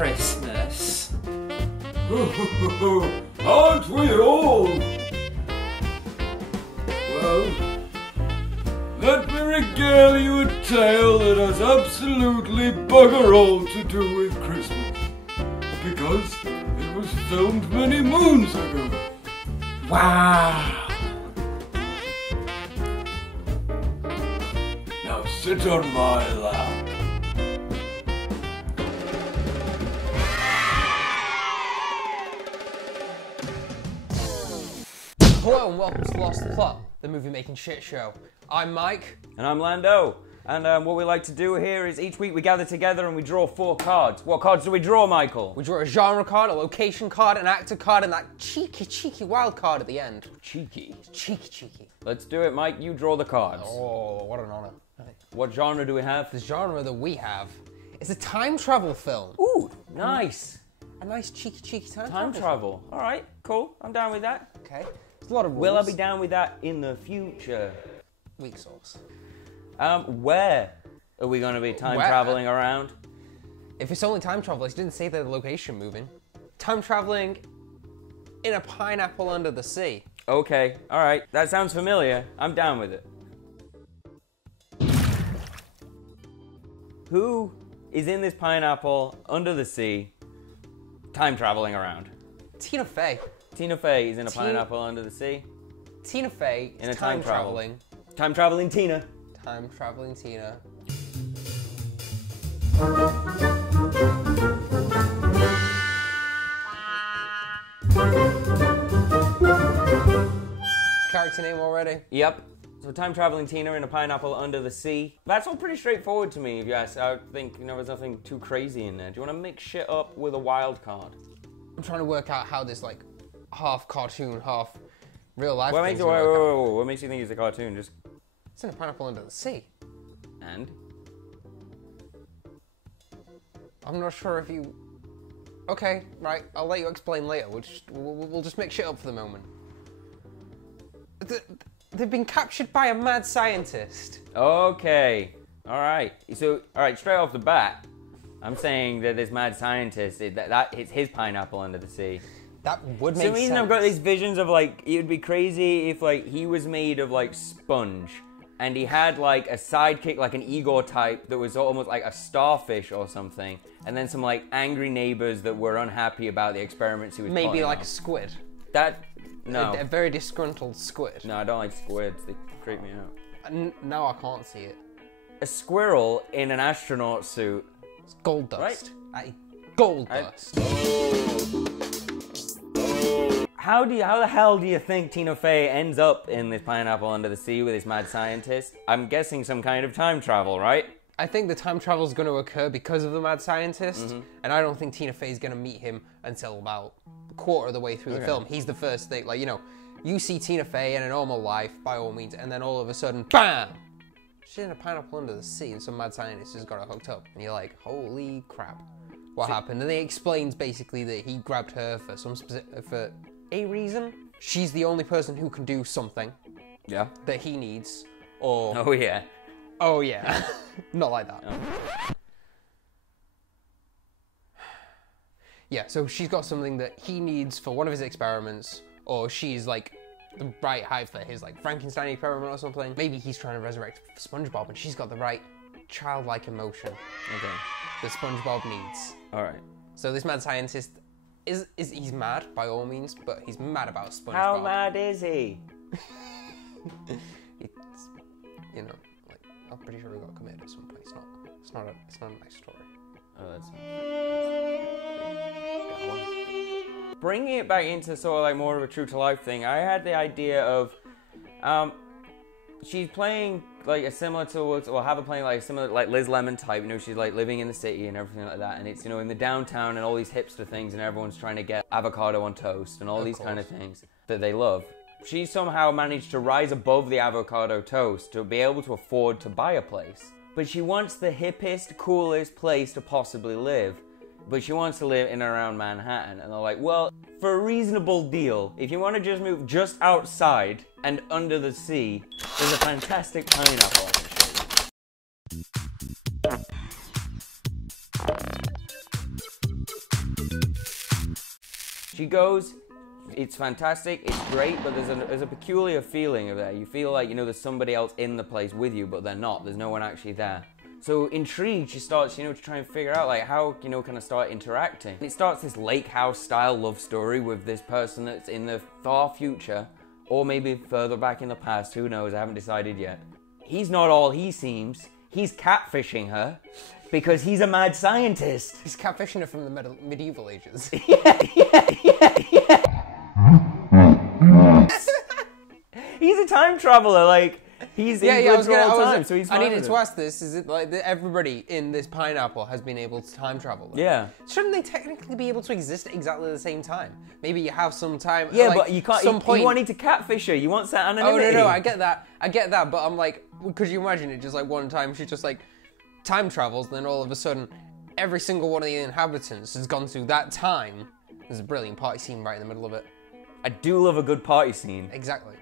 Christmas. Aren't we all? Well, let me regale you a tale that has absolutely bugger all to do with Christmas. Because it was filmed many moons ago. Wow. Now sit on my lap. Hello and welcome to Lost the Plot, the movie making shit show. I'm Mike. And I'm Lando. And what we like to do here is each week we gather together and we draw 4 cards. What cards do we draw, Michael? We draw a genre card, a location card, an actor card, and that cheeky wild card at the end. Cheeky. Cheeky. Let's do it, Mike. You draw the cards. Oh, what an honor. What genre do we have? The genre that we have is a time travel film. Ooh, nice. A nice cheeky Time travel. All right, cool. I'm down with that. Okay. There's a lot of rules. Will I be down with that in the future? Weak sauce. Where are we going to be time traveling around? If it's only time travel, he didn't say the location moving. Time traveling in a pineapple under the sea. Okay, all right. That sounds familiar. I'm down with it. Who is in this pineapple under the sea time traveling around? Tina Fey. Tina Fey is in a pineapple under the sea. Tina Fey is In a time time travel. traveling. Time traveling Tina. Time traveling Tina. Character name already? Yep. So time traveling Tina in a pineapple under the sea. That's all pretty straightforward to me, if you ask. I think, there's nothing too crazy in there. Do you want to mix shit up with a wild card? I'm trying to work out how this, like, half cartoon, half real life What thing's makes, gonna work out. what makes you think it's a cartoon? Just... It's in a pineapple under the sea. And? I'm not sure if you... Okay, right, I'll let you explain later. We'll just make shit up for the moment. They've been captured by a mad scientist. Okay. Alright. So, alright, straight off the bat, I'm saying that this mad scientist, that hits his pineapple under the sea. That would make So the reason sense. I've got these visions of, like, it would be crazy if, like, he was made of, like, sponge. And he had, like, a sidekick, like an Igor type that was almost like a starfish or something. And then some, like, angry neighbors that were unhappy about the experiments he was Maybe putting like on. a squid. That... No. A very disgruntled squid. No, I don't like squids. They creep me out. No, I can't see it. A squirrel in an astronaut suit. It's gold dust. Right. Gold dust. How the hell do you think Tina Fey ends up in this pineapple under the sea with this mad scientist? I'm guessing some kind of time travel, right? I think the time travel is going to occur because of the mad scientist, and I don't think Tina Fey's going to meet him until about a quarter of the way through the film. He's the first thing, like, you see Tina Fey in a normal life, by all means, and then all of a sudden, BAM! She's in a pineapple under the sea, and some mad scientist has got her hooked up, and you're like, holy crap, what happened? And he explains basically that he grabbed her for for a reason. She's the only person who can do something that he needs, or... Oh, yeah. Oh, yeah. Not like that. Oh. Yeah, so she's got something that he needs for one of his experiments, or she's, like, the right height for his, like, Frankenstein experiment or something. Maybe he's trying to resurrect Spongebob, and she's got the right childlike emotion that Spongebob needs. All right. So this mad scientist, he's mad, by all means, but he's mad about SpongeBob. How mad is he? It's, like, I'm pretty sure he got committed at some point. It's not a nice story. Oh, that's... Bringing it back into sort of like more of a true to life thing, I had the idea of, she's playing like a similar to, or have her playing like a similar, like Liz Lemon type, she's like living in the city and everything like that, and it's, in the downtown and all these hipster things, and everyone's trying to get avocado on toast and all these kind of things that they love. She somehow managed to rise above the avocado toast to be able to afford to buy a place. But she wants the hippest, coolest place to possibly live. But she wants to live in and around Manhattan. And they're like, well, for a reasonable deal, if you want to just move just outside and under the sea, there's a fantastic pineapple I can show you. She goes, it's fantastic, it's great, but there's a peculiar feeling of there. You feel like, you know, there's somebody else in the place with you, but they're not. There's no one actually there. So intrigued, she starts, you know, to try and figure out, like, how, you know, can I start interacting? It starts this lake house style love story with this person that's in the far future, or maybe further back in the past, who knows, I haven't decided yet. He's not all he seems. He's catfishing her because he's a mad scientist. He's catfishing her from the medieval ages. Yeah. He's a time traveler, like, he's in good for all time, so he's fine. I needed to ask this, is it like that everybody in this pineapple has been able to time travel? Then? Yeah. Shouldn't they technically be able to exist at exactly the same time? Maybe you have some time. Yeah, like, but you can't, you wanted to catfish her, you want that anonymity. Oh, no, I get that, but I'm like, could you imagine it just like one time she just like time travels, and then all of a sudden every single one of the inhabitants has gone through that time. There's a brilliant party scene right in the middle of it. I do love a good party scene. Exactly.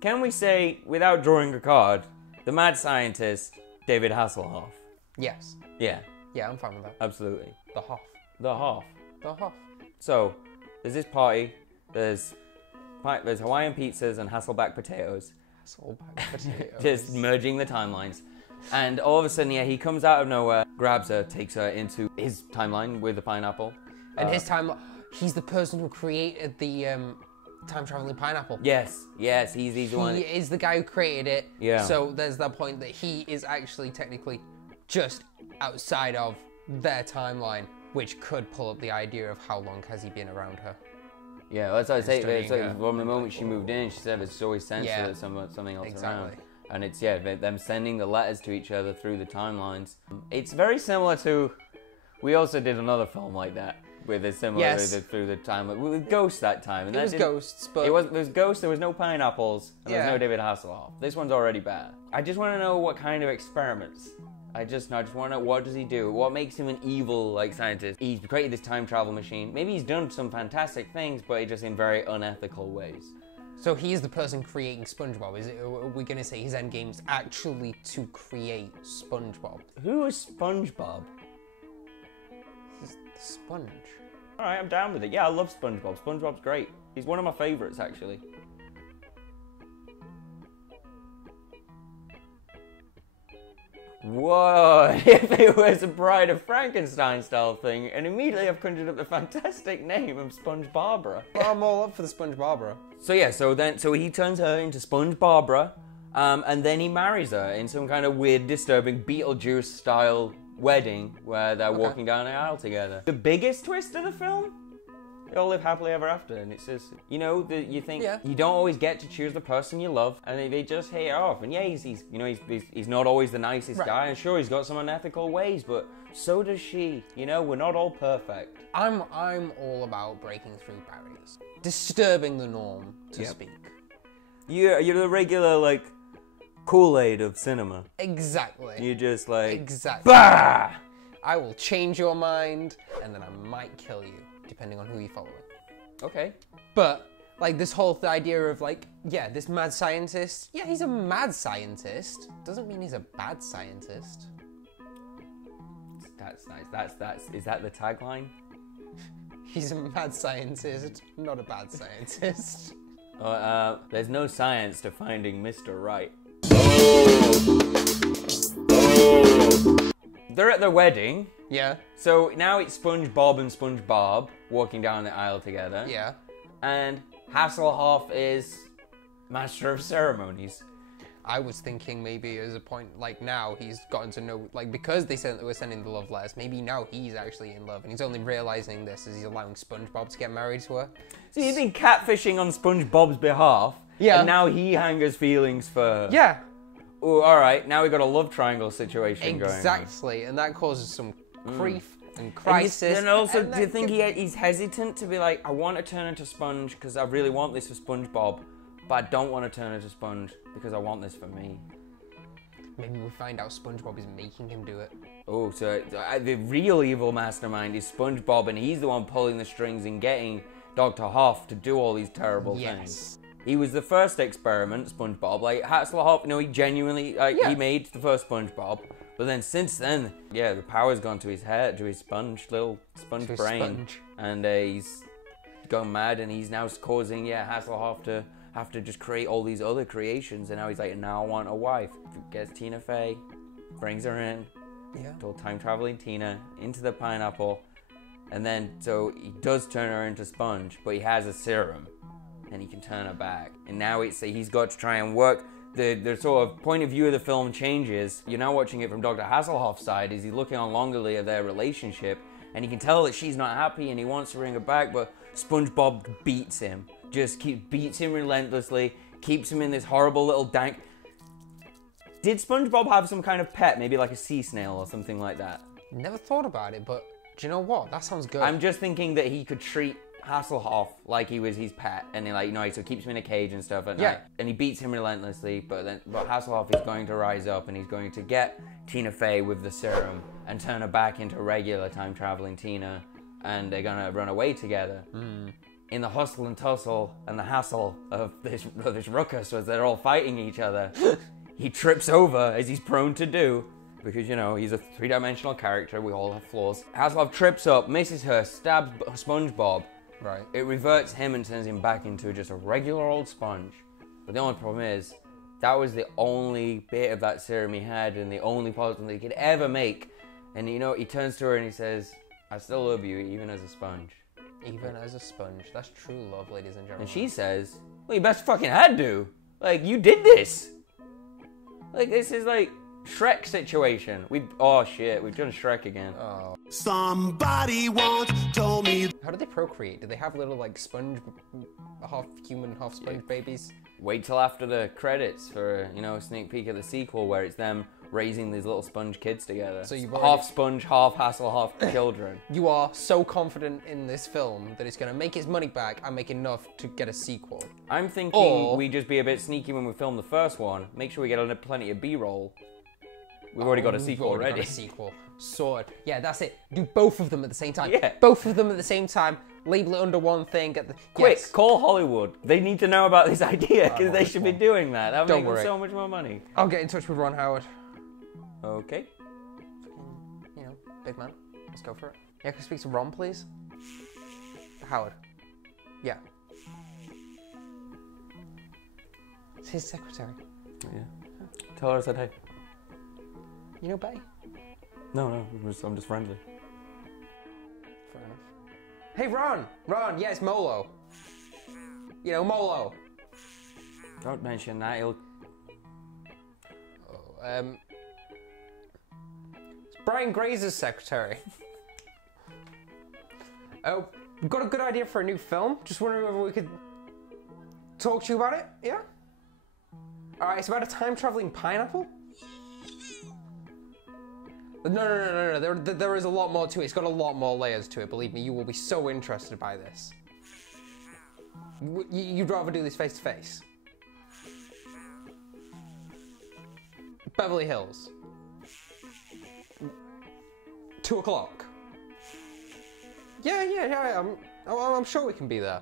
Can we say, without drawing a card, the mad scientist, David Hasselhoff? Yes. Yeah. Yeah, I'm fine with that. Absolutely. The Hoff. The Hoff. The Hoff. So, there's this party, there's Hawaiian pizzas and Hasselback potatoes. Hasselback potatoes. Just merging the timelines. And all of a sudden, yeah, he comes out of nowhere, grabs her, takes her into his timeline with the pineapple. And his timeline, he's the person who created the time-traveling pineapple. Yes, he's the one. He is the guy who created it. Yeah. So there's that point that he is actually technically just outside of their timeline, which could pull up the idea of how long has he been around her. Yeah, that's what I say. Studying, It's like from the moment she moved in, she said it's always sensed that something else around. And it's, yeah, them sending the letters to each other through the timelines. It's very similar to, we also did another film like that, with a similar through the timeline, with Ghosts that time. And it was Ghosts, but... There was Ghosts, there was no pineapples, and there was no David Hasselhoff. This one's already bad. I just want to know what kind of experiments. I just want to know, what does he do? What makes him an evil, like, scientist? He's created this time travel machine. Maybe he's done some fantastic things, but just in very unethical ways. So he's the person creating SpongeBob. Are we going to say his end game's actually to create SpongeBob? Who is SpongeBob? He's the sponge. Alright, I'm down with it. Yeah, I love SpongeBob. SpongeBob's great. He's one of my favourites, actually. Whoa, if it was a Bride of Frankenstein style thing, and immediately I've conjured up the fantastic name of Sponge Barbara. Well, I'm all up for the Sponge Barbara. So yeah, so he turns her into Sponge Barbara, and then he marries her in some kind of weird, disturbing Beetlejuice style wedding where they're walking down the aisle together. The biggest twist of the film? They all live happily ever after, and it's just, you know, you think you don't always get to choose the person you love, and they just hit it off. And yeah, he's not always the nicest guy, and sure, he's got some unethical ways, but so does she. You know, we're not all perfect. I'm all about breaking through barriers, disturbing the norm, to speak. You're the regular, like, Kool-Aid of cinema. Exactly. You're just like, exactly. Bah! I will change your mind, and then I might kill you, depending on who you follow. Okay. But, like, this whole idea of, like, yeah, this mad scientist, yeah, he's a mad scientist. Doesn't mean he's a bad scientist. That's nice. Is that the tagline? He's a mad scientist, not a bad scientist. There's no science to finding Mr. Right. They're at their wedding. Yeah. So now it's SpongeBob and SpongeBob walking down the aisle together. Yeah. And Hasselhoff is master of ceremonies. I was thinking maybe as a point, like now he's gotten to know, like because they said that we're sending the love letters, maybe now he's actually in love and he's only realizing this as he's allowing SpongeBob to get married to her. So you've been catfishing on SpongeBob's behalf. Yeah. And now he hangers feelings for her. Yeah. Oh, all right. Now we've got a love triangle situation going on. Exactly, and that causes some grief and crisis. And also, do you think he's hesitant to be like, I want to turn into Sponge because I really want this for SpongeBob, but I don't want to turn into Sponge because I want this for me? Maybe we find out SpongeBob is making him do it. Oh, so the real evil mastermind is SpongeBob, and he's the one pulling the strings and getting Dr. Hoff to do all these terrible things. He was the first experiment, SpongeBob. Like, Hasselhoff, you know, he genuinely, he made the first SpongeBob. But then since then, yeah, the power's gone to his head, to his little sponge brain. And he's gone mad, and he's now causing, Hasselhoff to have to just create all these other creations. And now he's like, now I want a wife. Gets Tina Fey, brings her in. Yeah. Told time-traveling Tina into the pineapple. And then, so he does turn her into Sponge, but he has a serum. And he can turn her back. And now he's got to try and work. The sort of point of view of the film changes. You're now watching it from Dr. Hasselhoff's side. Is he's looking on longerly at their relationship, and he can tell that she's not happy, and he wants to bring her back, but SpongeBob beats him. Just beats him relentlessly, keeps him in this horrible little dank. Did SpongeBob have some kind of pet, maybe like a sea snail or something like that? Never thought about it, but do you know what? That sounds good. I'm just thinking that he could treat Hasselhoff like he was his pet, and he, like, you know, so keeps him in a cage and stuff at night, and he beats him relentlessly. But Hasselhoff is going to rise up, and he's going to get Tina Fey with the serum and turn her back into regular time-traveling Tina, and they're gonna run away together. In the hustle and tussle and the hassle of this ruckus, as they're all fighting each other, he trips over, as he's prone to do, because, you know, he's a three-dimensional character. We all have flaws. Hasselhoff trips up, misses her, stabs SpongeBob. Right. It reverts him and turns him back into just a regular old sponge. But the only problem is, that was the only bit of that serum he had, and the only positive that he could ever make. And, you know, he turns to her and he says, I still love you, even as a sponge. Even as a sponge. That's true love, ladies and gentlemen. And she says, well, you best fucking had to. Like, you did this. Like, this is like Shrek situation. Oh shit, we've done Shrek again. Oh. Somebody once told me. How do they procreate? Do they have little, like, sponge, half human, half sponge babies? Wait till after the credits for, you know, a sneak peek of the sequel where it's them raising these little sponge kids together. So you've half sponge, half Hasselhoff children. You are so confident in this film that it's going to make its money back and make enough to get a sequel. I'm thinking we just be a bit sneaky when we film the first one. Make sure we get plenty of B-roll. We've already got a sequel already. Got a sequel. Sword. Yeah, that's it. Do both of them at the same time. Yeah. Both of them at the same time. Label it under one thing. Get the quick. Call Hollywood. They need to know about this idea because they should be doing that. That would make them so much more money. I'll get in touch with Ron Howard. Okay. You know, big man. Let's go for it. Yeah, can I speak to Ron, please? Howard. Yeah. It's his secretary. Yeah. Tell her I said hey. You know Bay? No, I'm just friendly. Fair enough. Hey, Ron! Ron, yeah, it's Molo. You know, Molo. Don't mention that, he'll... Oh, it's Brian Grazer's secretary. Oh, we've got a good idea for a new film. Just wondering whether we could talk to you about it, yeah? Alright, it's about a time-traveling pineapple? No. There is a lot more to it. It's got a lot more layers to it. Believe me, you will be so interested by this. You'd rather do this face to face. Beverly Hills. 2 o'clock. Yeah. I'm sure we can be there.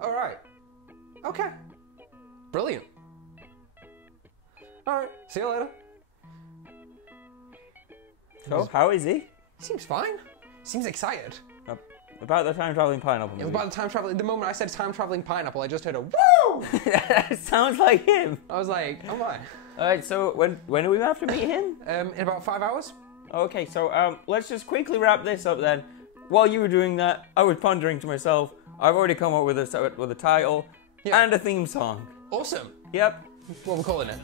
All right. Okay. Brilliant. All right. See you later. So, how is he? He seems fine. Seems excited. About the time-traveling pineapple movie. About the time-traveling... The moment I said time-traveling pineapple, I just heard a woo! Sounds like him. I was like, oh my. Alright, so when do we have to meet him? In about 5 hours. Okay, so let's just quickly wrap this up then. While you were doing that, I was pondering to myself, I've already come up with a title and a theme song. Awesome. Yep. What are we calling it?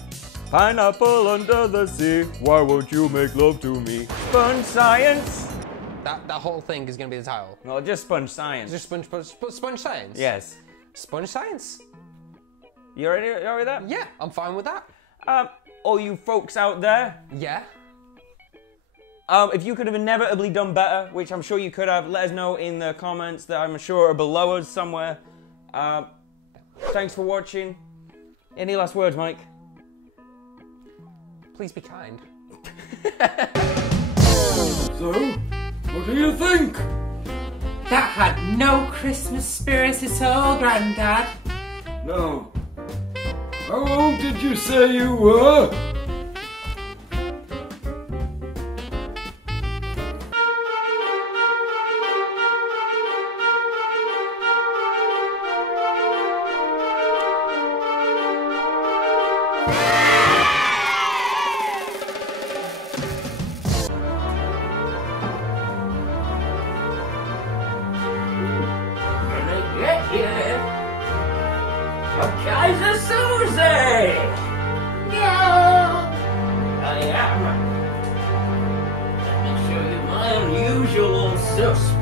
Pineapple under the sea, why won't you make love to me? Sponge science! That whole thing is going to be the title. No, just sponge science. Just sponge science? Yes. Sponge science. You already with that? Yeah, I'm fine with that. All you folks out there. Yeah. If you could have inevitably done better, which I'm sure you could have, let us know in the comments that I'm sure are below us somewhere. Thanks for watching. Any last words, Mike? Please be kind. So, what do you think? That had no Christmas spirit at all, Grandad. No. How old did you say you were? Kaiser Susie! No! I am. Let me show you my unusual suspect.